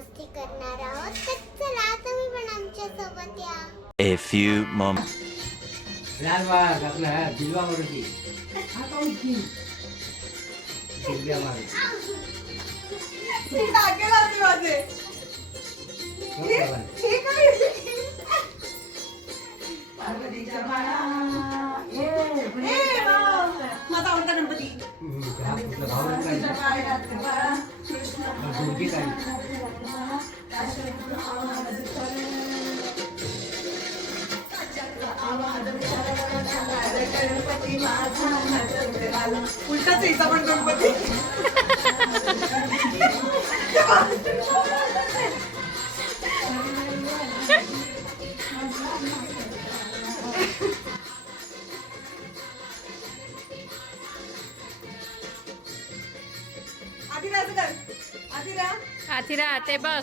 मस्ती करणार आहोत. तर चला तुम्ही पण आमच्यासोबत या. A few moments. लाल वाघ आपला बिलवा मारुती. हा काऊन की बिलवा मारुती. ती टाकेल आधी माझे. हो का बाई? हे काय? पार्वतीच्या बाळा, हे, हे राम. माझा आवडता गणपती. हम्म, हा कुठला भाऊ नाही. हा, दोघी काय उलटाच यायचा पण गणपती. आधी ना असं कर. आधी ना आथिरा ते बघ.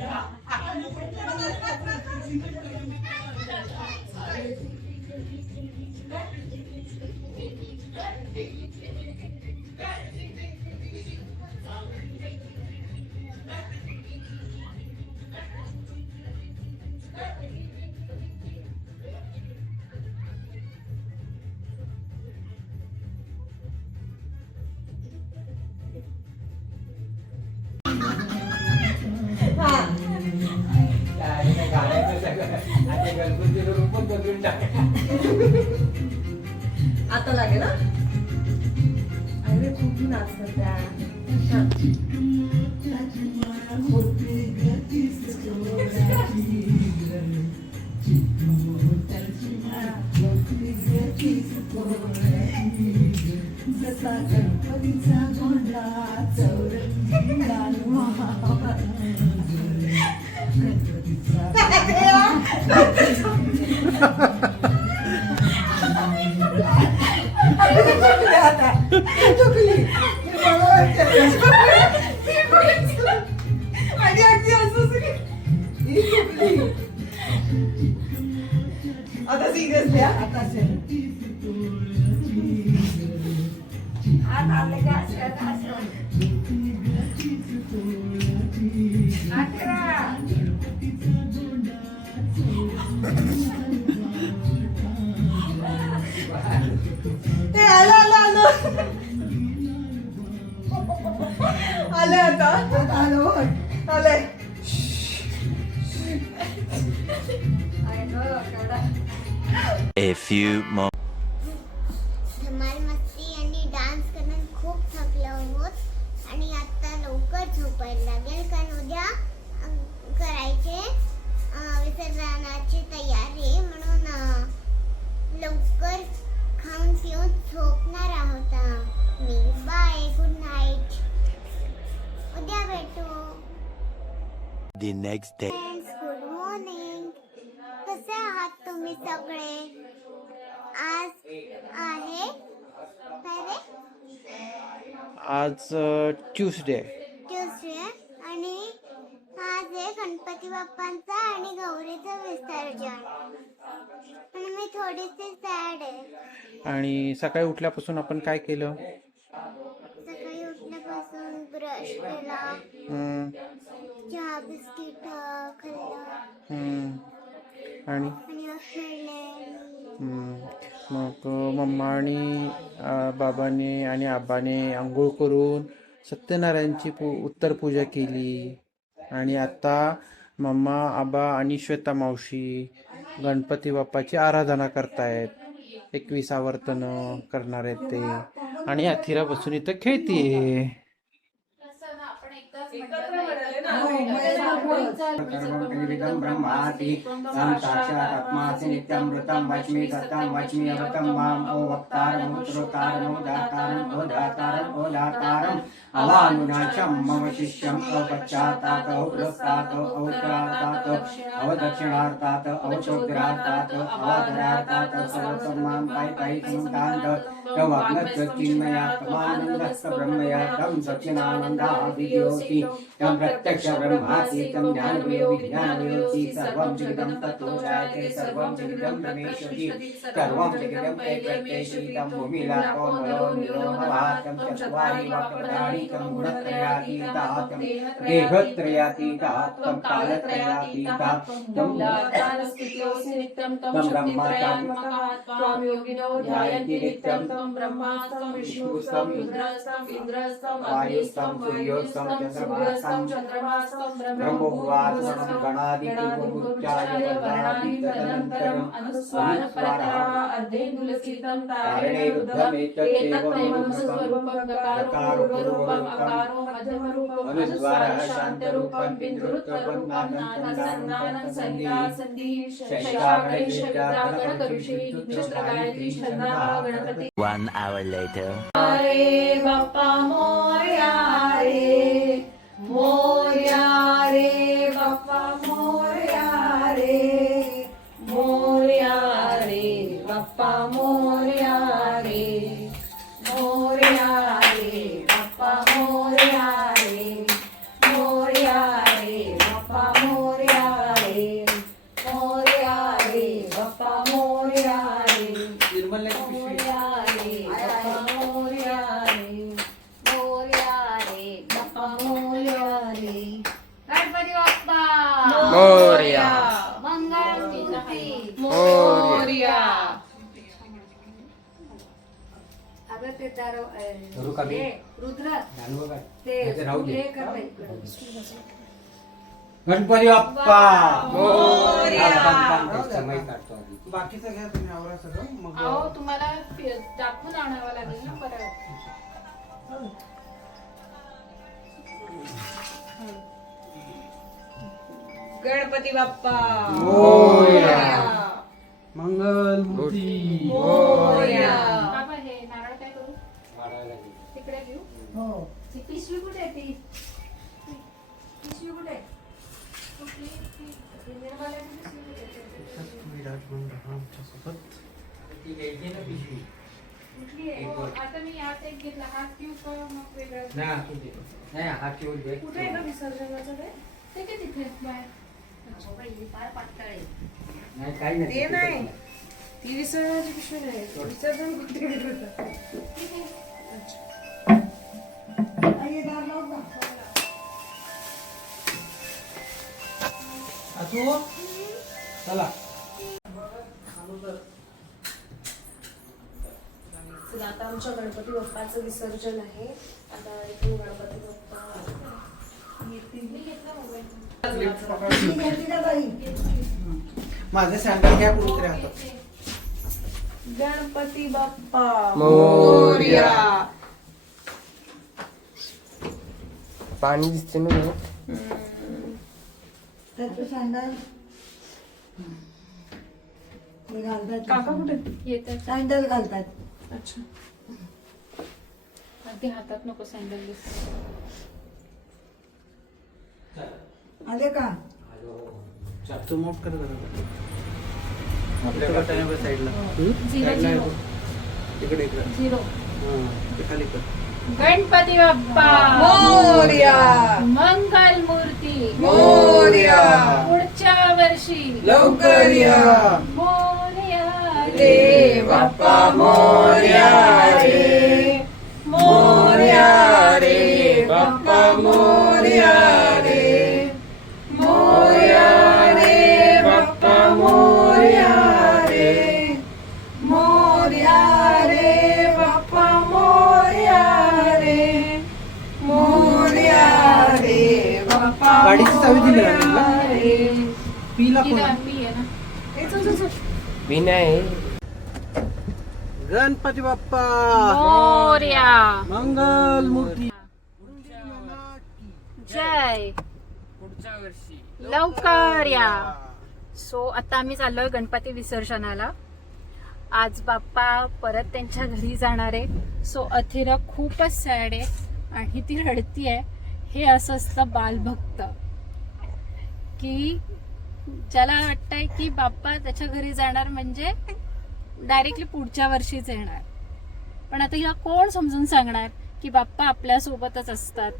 Yeah. आता गणपतीचं रूप पण बदलून टाका. आता लागेल ना अरे खूप नाचतात त्या आलं आलं आलं आले आता आलं आले A few moments. झोपायला लागेल. कारण उद्या करायचे विसर्जनाची तयारी म्हणून लवकर खाऊन पिऊन झोपणार आहोत मी बाय गुड नाईट उद्या भेटू. The next day. Good morning कसे आहात तुम्ही सगळे? आज आहे काय रे आज ट्युसडे आणि आज आहे गणपती बाप्पांचा आणि गौरीचं विसर्जन आणि मी थोडीशी सॅड आहे आणि सकाळी उठल्यापासून आपण काय केलं? सकाळी उठल्यापासून ब्रश केला. हम्म, चहा बिस्किट खाल्लं. हम्म. आणि? आणि मग खेळले हम्म, मग मम्मा आणि अ, बाबाने आणि आबाने आंघोळ करून सत्यनारायणची पू उत्तर पूजा केली. आणि आता मम्मा आबा आणि श्वेता मावशी गणपती बाप्पाची आराधना करतायत. एकवीस आवर्तन करणार आहेत ते. आणि अथिरा बसून इथं खेळतीये. सर्वं कलिविदं ब्रह्माति तं साक्षादात्मासि नित्यमृतं वच्मि सत्यं वच्मि अमृतं माम् ओ वक्तारम् उत्तरोत्तारम् उदातारम् उदातारम् उदातारम् अवानुनाचं मम शिष्यम् अपश्चात्तात् औपुरस्तात् औत्तरार्तात् अवदक्षिणार्तात् औचोग्रार्तात् अवाधरार्तात् सर्वस्वं मां पायि पायि समुदान्त तवाग्नत्वचिन्मयात्मानन्दस्य ब्रह्मया तं सच्चिदानन्दाभियोति तं प्रत्यक्ष ब्रह्मासि तं ज्ञानमयो विज्ञानमयोति सर्वं जगदं ततो जायते सर्वं जगदं रमेश्वति सर्वं जगदं तैप्रत्ययति तं भूमिलापो चत्वारि वक्रदानि तं गुणत्रयातीतः तं देहत्रयातीतः तं कालत्रयातीतः तं तं ब्रह्मा ध्यायन्ति नित्यं तं विष्णुस्तं रुद्रस्तं इन्द्रस्तं वायुस्तं सूर्योस्तं चन्द्रमास्तं चन्द्रमास्तं ब्रह्मभुवासनं गणादिपूर्वमुच्चार्य वर्णादि तदनन्तरम् अनुस्वारः अर्धेन्दुलसितं कारणे रुद्धमेतत्येवं स्वरूपम् अकारो मध्यमरूपम् अनुस्वारः शान्तरूपं बिन्दुरुत्तरूपं नानासन्नानं सन्ध्या सन्धिः। शैलागणेशविद्यागणकरुषी नक्षत्रगायत्री छन्दा गणपती। One hour later. रे बाप्पा मोर्या मंगळमूर्ती मोरया. अगं ते दारो? रुद्र? ते. हे. गणपती बाप्पा मोरया. बाकीचं घ्या तुम्ही आवरा सगळं मग अहो तुम्हाला फि- दाखवून आणावं लागेल ना परत गणपती बाप्पा मोरया. मंगल मूर्ती मोरया. बाबा हे नारळ काय करू वाढायला लागेल. तिकडे घेऊ ती पिशवी कुठे आहे ती पिशवी कुठे आहे? कुठली? ती- ती निर्मलाची पिशवी कुठे आहे? विराजमान राहा आमच्यासोबत. हो, आता मी यात एक घेतला हा घेऊ का? मग वेगळा. नाही ठेवून दे. कुठे आहे विसर्जनाचं ते? ते काय तिथे बाहेर? नाही काही नाही ते नाही. ती विसर्जनाची पिशवी नाही विसर्जन कुठे चला, आता आमच्या गणपती बाप्पाचं विसर्जन आहे. आता इथून गणपती बाप्पा माझे सँडल घ्या कुठे गणपती बाप्पा. मोरया. पाणी दिसते ना गं? काका कुठे? येतात सँडल घालतात. अच्छा. अगदी हातात नको सँडल आले का? तू मोठ कर जरा. आपल्या टाइम साईडला झिरो साईडला झिरो. इकडे इकडे. झिरो. हां ते खाली कर. गणपती बाप्पा. मोरया. मंगल मूर्ती. मोरया. पुढच्या वर्षी. लवकर या. रे बाप्पा मोरया रे मोरया रे बाप्पा मोरया रे मोरया रे बाप्पा मोरया रे मोरया रे बाप्पा मोरया रे मोरया रे बाप्पा गाडीची चावी दिली ना? रे पीला कोण. मी नाही गणपती बाप्पा! मोर्या! मंगल मूर्ती! जय! लवकर या! सो आता आम्ही चाललोय गणपती विसर्जनाला. आज बाप्पा परत त्यांच्या घरी जाणार आहे. सो अथिरा खूपच सॅड आहे आणि ती रडतीये हे असं असतं बालभक्त. की ज्याला वाटतंय की बाप्पा त्याच्या घरी जाणार म्हणजे डायरेक्टली पुढच्या वर्षीच येणार. पण आता हिला कोण समजून सांगणार की बाप्पा आपल्यासोबतच असतात?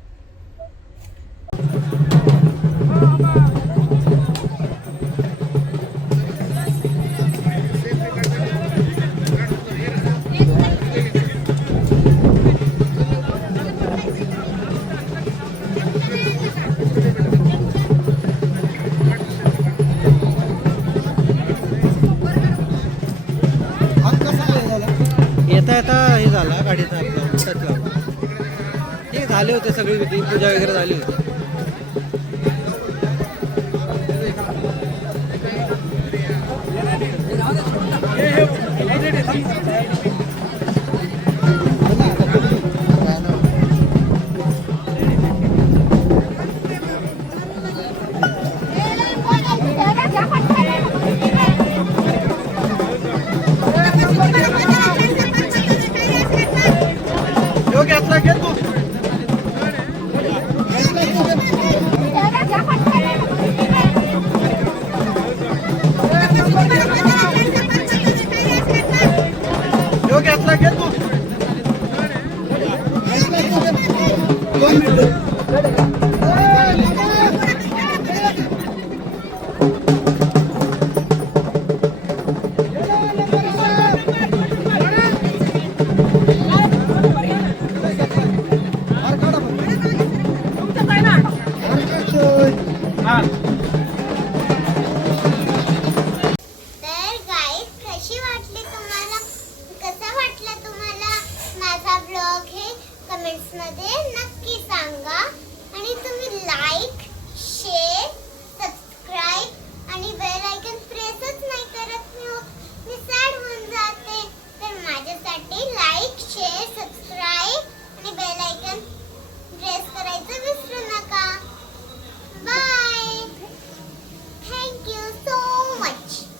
झाले होते सगळे दीप पूजा वगैरे झाली होती कमेंट्समध्ये नक्की सांगा. आणि तुम्ही लाईक शेअर सबस्क्राईब आणि बेल आयकन प्रेसच नाही करत मी हो. मी सॅड होऊन जाते. तर माझ्यासाठी लाईक शेअर सबस्क्राईब आणि बेल आयकन प्रेस करायचं विसरू नका.